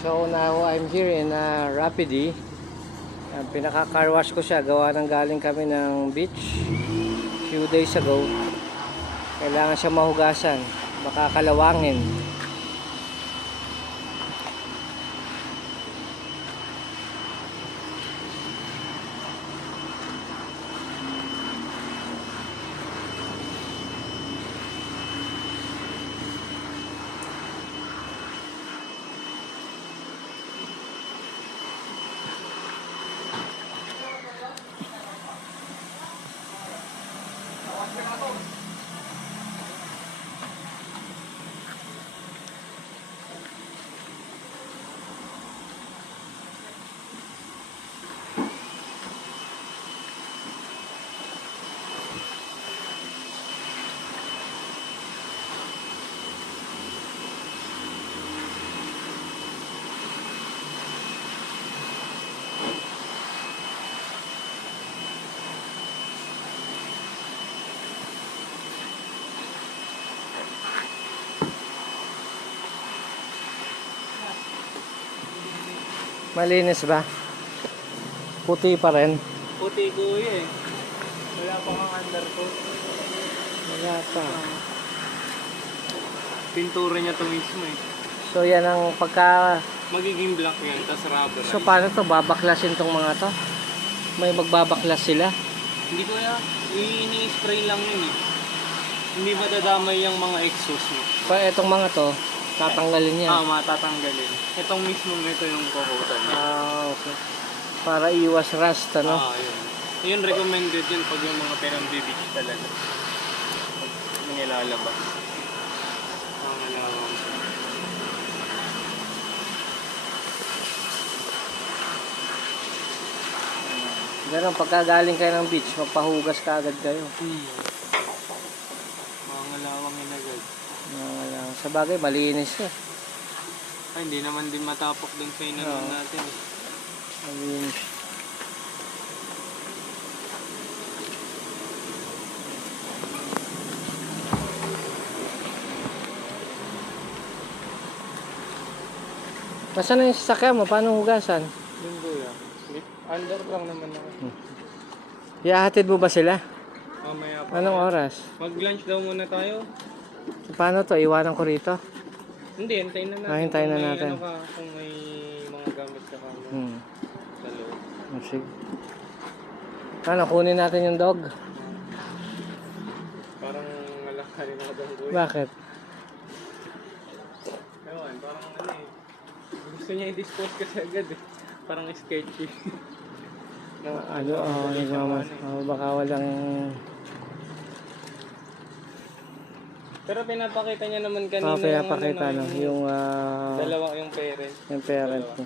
So now I'm here in Rapidi. Pinaka-car wash ko siya. Gawa ng galing kami ng beach few days ago. Kailangan siya mahugasan. Baka kalawangin. Malinis ba? Puti pa rin. Puti kuya eh. Wala pa kang undercoat. Wala pa. Pintura niya to mismo eh. So yan ang pagka... Magiging black yan, tas rubber. So paano to? Babaklasin tong mga to? May magbabaklas sila? Hindi ko ya, ini-spray lang yun eh. Hindi madadamay yung mga exhaust mo. Pa etong mga to, tatanggalin niya. Matatanggalin. Itong mismo nito yung kukutan niya. Okay. Para iwas rust, ano? Yun. Yun recommended yun pag yung mga pinambibig talaga. Pag nilalabas. Ganun, pagkagaling kayo ng beach, magpahugas ka agad kayo. Mga lawang yun agad. Sa bagay, malinis eh. Ay, hindi naman din matapok dun sa inanon natin. Malinis. Nasaan na yung sasakyan mo? Paano hugasan? Yun kuya. Under lang naman ako. Ihahatid mo ba sila? Mamaya pa. Anong oras? Mag-lunch daw muna tayo. Paano to? Iwanan ko rito? Hindi, hintayin na natin. Hintayin na Kung may natin. Ano ka, kung may mga gamit ka pa sa loob. Sige. Ano, kunin natin yung dog? Parang malakarin ako doon kuya. Bakit? Ewan, parang ano eh. Gusto niya i-dispose kasi agad eh. Parang sketchy. Baka walang... Pero pinapakita niya naman kanina pinapakita yung dalawa yung parent. Yung parent mo.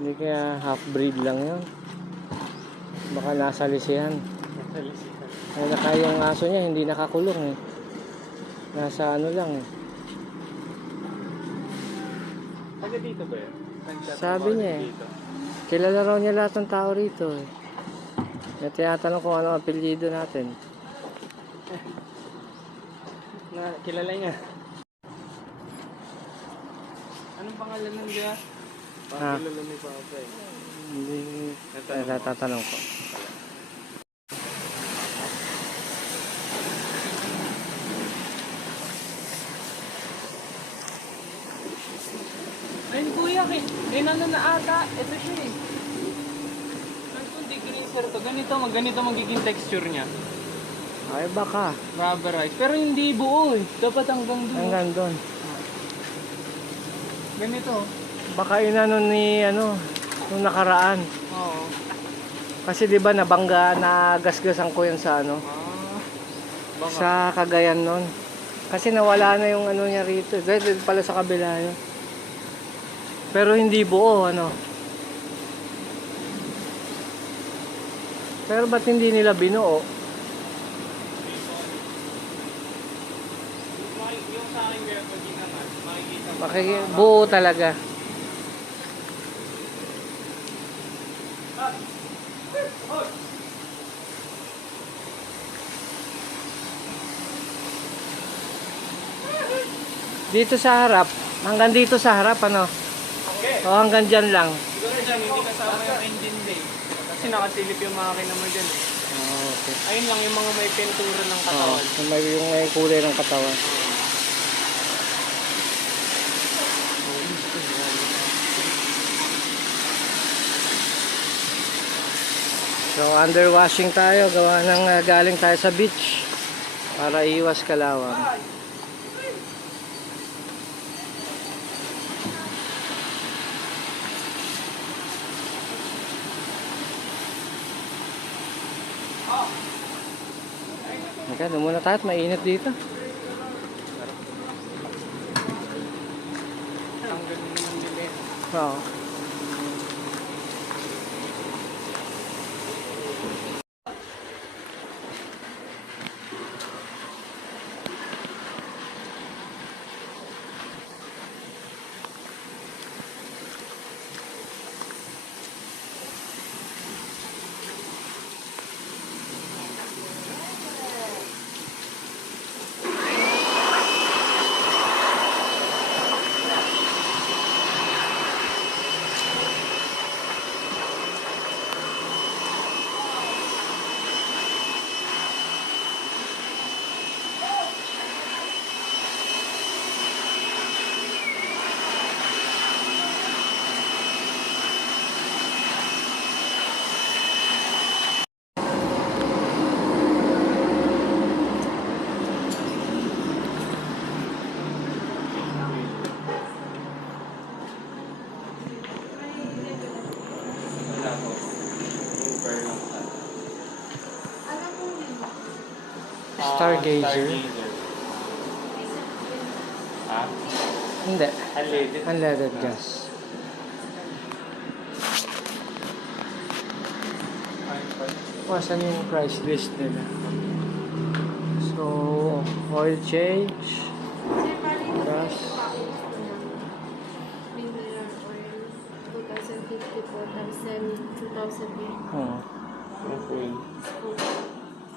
Hindi kaya half-breed lang yun. Baka nasa lisihan. Ay, yung aso niya hindi nakakulong eh. Nasa ano lang eh. Taga dito ba yun? Sabi niya eh. Kilala raw niya lahat ng tao rito eh. Kaya tinatanong kung ano ang apelyido natin. Kilala niya. Anong pangalan ng diya? Parang kilala ni Papa eh. Hindi. Tatanong ko. Ayun kuya, nano na ata. Ito siya eh. Degree sir to. Ganito magiging texture niya. Ay baka. Rubberized. Pero hindi buo eh. Dapat hanggang doon. Hanggang doon. Ganito. Baka inano ni nung nakaraan. Oo. Kasi 'di ba nabangga na gasgasan ko 'yan sa Baka. sa Cagayan noon. Kasi nawala na yung ano niya rito. Dahil pala sa kabila yun. Pero hindi buo Pero ba't hindi nila binuo? Yung sa akin kaya pag naman, Makikita buo talaga. Dito sa harap, hanggang dito sa harap, ano? Okay. O hanggang dyan lang. Siguro dyan, hindi kasama yung engine bay. Kasi nakasilip yung makina mo dyan eh. Okay. Ayun lang yung mga may pintura ng Oo, katawan. yung may kulay ng katawan. So underwashing tayo, gawa ng galing tayo sa beach para iwas kalawang. Teka, doon muna tayo at mainit dito. Ang ganda ng bilis. Oo. Wala ko. Uber lang sa. Stargazer. Ha? Hindi. Unleaded. Unleaded gas. Saan yung price list nila? So, oil change. Gas. Mineral oil, 2,054 times 2,008. Oh, Okay.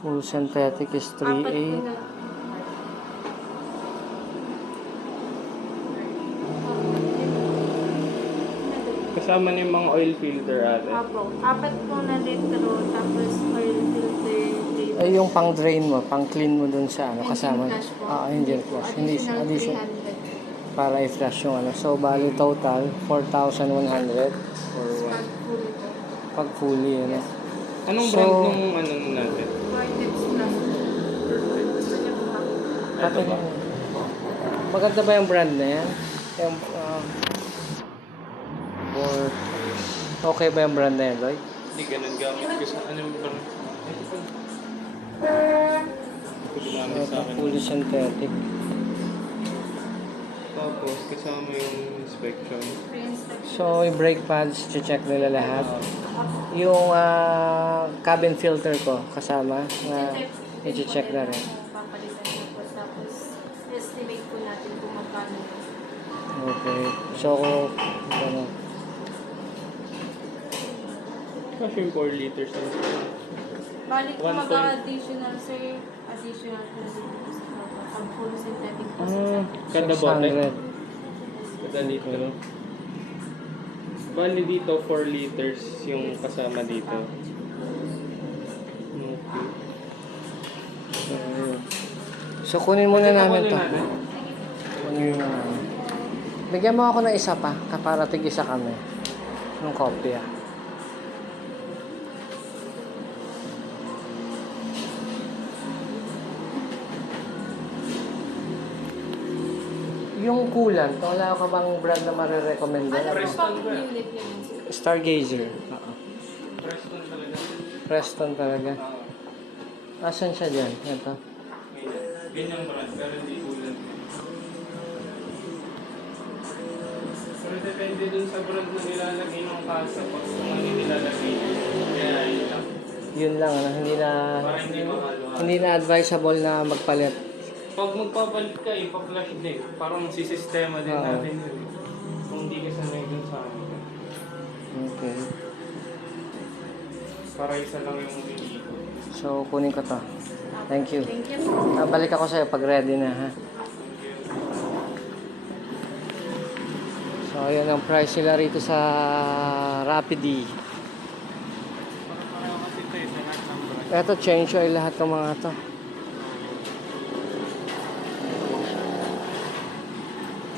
full synthetic is 3.8. Kasama na yung mga oil filter ate. Apo, 4 po na litro, tapos oil filter. Ay, yung pang drain mo, pang clean mo dun sa ano, kasama. Engine flush po. Engine flush. Hindi, Additional addition. 300. Para i-flush yung ano. So, bali total, 4,100. Or Pag what? full po. Pag fully, ano. Anong So- brand nung ano natin? Vortex plus. Gusto niyo po ba? Ito ba? Maganda ba yung brand na yan? Yung, or, okay ba yung brand na yan, Lloyd? Hindi ganun gamit ko sa anong brand. Ito pa. Ito ginamit sa akin. Fully synthetic. Tapos kasama yung inspection. Free inspection. So, yung brake pads, check nila lahat. Yung cabin filter ko, kasama, na i-check na rin. Papalitan niyo po. Tapos, estimate po natin kung magkano. Okay. So, ano, Kasi yung 4 liters na. Balik po 1 mag-additional, sir. Additional po dito sa pag full synthetic po. Kada bote? 600. Kada litro. Bali dito 4 liters yung kasama dito. Okay. So, yun. So, kunin muna namin to. natin. Kunin muna namin. Bigyan mo ako ng isa pa, para tig-isa kami. Ng kopya. Yung coolant, wala ka bang brand na marirecommend? Ano po Preston pang ba? unit niyo yun, sir? Stargazer. Oo. Preston talaga. Preston talaga. Ah, Asan siya dyan? Ito. Ganyang brand, pero hindi ulan. Pero depende dun sa brand na nilalagay ng kasa pag kung ano nilalagay. Kaya yun lang. Yun lang, ano, Para hindi mahalo. hindi na advisable na magpalit. Pag magpapalit ka, ipa-flash din. Parang sisistema din Oo. natin yun. Kung hindi ka sanay dun sa amin. Okay. Para isa lang yung umiikot. So, kunin ko to. Thank you. Thank you po. Balik ako sa'yo pag ready na, ha? Oh, yan ang price nila rito sa Rapidi. Para kasi ito sa lahat ng brand. Ito, change oil lahat ng mga to.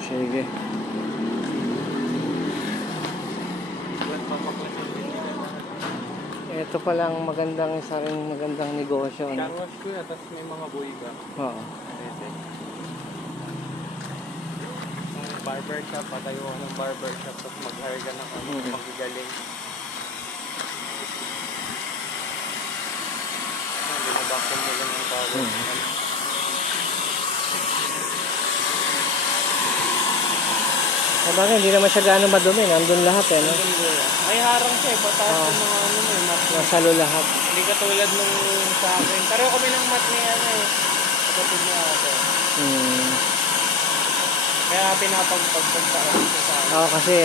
Sige. Ba't papaklasin din nila lahat? Ito palang magandang isa rin magandang negosyo. Car Ano? wash ko yan, tapos may mga buhay ka. Oo. Pwede. Yung barber shop, patayo ka ng barber shop, tapos mag-hire ka ng magigaling. Binabaksan mo lang yung power. Sabagay, hindi naman siya gaano madumi. Nandun lahat eh. No? May harang siya, pataas Oo. yung mga ano mo, mat. Nasalo lahat. Hindi katulad nung sa akin. Pareho kami ng mat ni ano eh. Kapatid niya ako. Hmm. Kaya pinapagpagpagtaan ko sa akin. Oo, kasi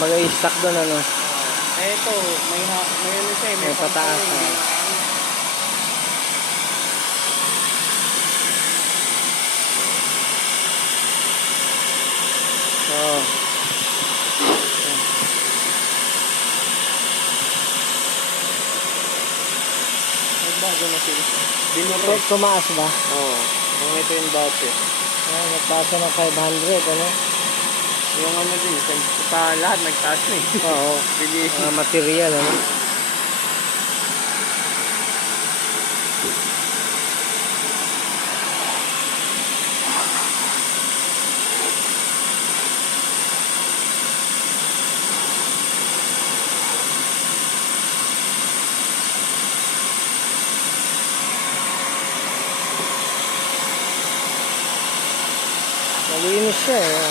mag-i-stock doon ano. Ito, may ano siya eh, May pataas, pangpang, ah. Oo. Nagbago na sila. Binuro So, tumaas ba? Oo. Kung ito yung dati. Nagpasa ng 500, ano? Yung ano din, sa lahat nagtaas na eh. Oo. Bilis. Mga material, ano? Malinis siya eh.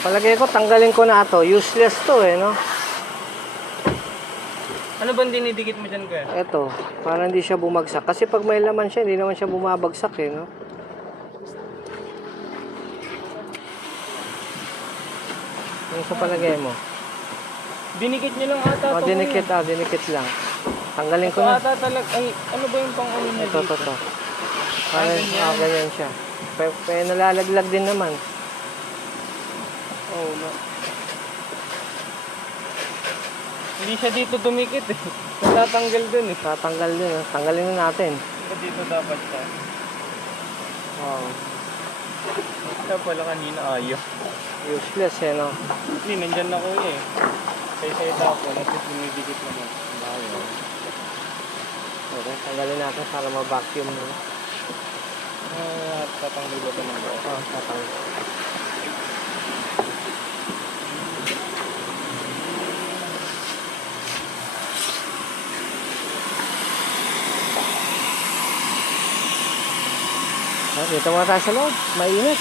Palagay ko, tanggalin ko na to. Useless to eh, no? Ano bang dinidikit mo dyan, kuya? Ito, para hindi siya bumagsak. Kasi pag may laman siya, hindi naman siya bumabagsak eh, no? Ano sa palagay mo? Dinikit niyo lang ata O, to, dinikit, kuya. dinikit lang. Tanggalin Ito ko na. ata talag, ay, ano ba yung pang ano niya Ito, dito? to. Parang, ganyan. ganyan siya. Nalalaglag din naman. Oh, no. Hindi siya dito dumikit eh. Natatanggal dun eh. Tatanggal din, no? Tanggalin na natin. Dito dapat siya. Oh, Siya pala kanina ayaw. useless eh, no? Hindi, nandyan na kuya eh. Kaysa itapon, at least dumidikit naman. Ayaw. Okay, tanggalin natin para ma-vacuum, no? Tatanggal ba ito ng buo? Oh, tatanggal. Dito muna tayo sa loob. Mainit.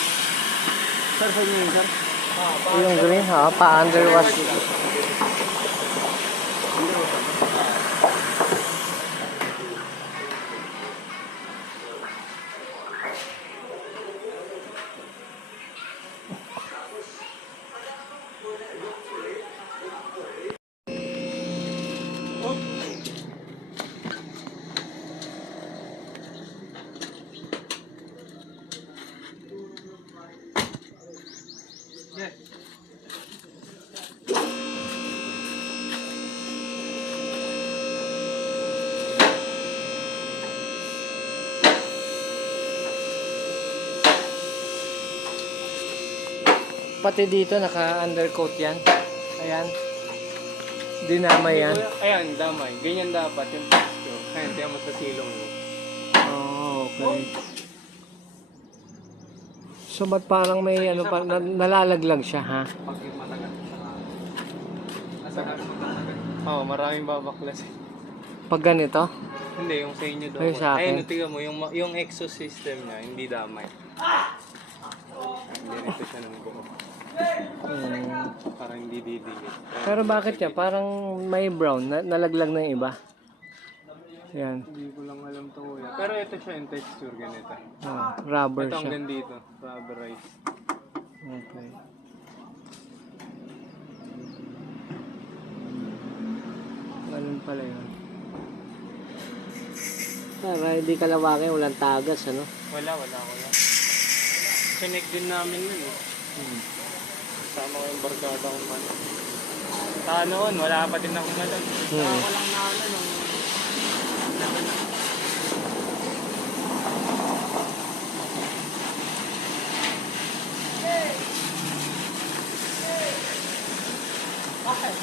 Sir, saan yun, sir? Yung green, ha? Pa-underwash. Yes. Pati dito, naka-undercoat yan. Ayan. Dinamay yan. Ayan, damay. Ganyan dapat yung texture. Ayan, tiyan mo sa silong mo. Oh, okay. So, ba't parang may ano pa, nalalaglag siya, ha? Pag yung matagal sa nasa harap mo matagal. Oo, maraming babaklas. Pag ganito. Hindi, yung sa inyo daw. Ay, sa akin. Ayun, tingnan mo, yung exhaust system niya, hindi damay. Hindi nito siya ng buo. Para hindi didikit. Pero bakit yan? Parang may brown. Nalaglag na yung iba. Yan. Hindi ko lang alam to kuya. Pero ito siya yung texture ganito. Rubber Ito siya. hanggang dito. Rubberized. Okay. Ganun pala yun. Para hindi kalawakin, walang tagas, ano? Wala. Connect din namin yun eh. Kasama ko yung barkada kong ano. Sa noon, wala pa din akong alam. Saka ko lang na ano nung... Okay.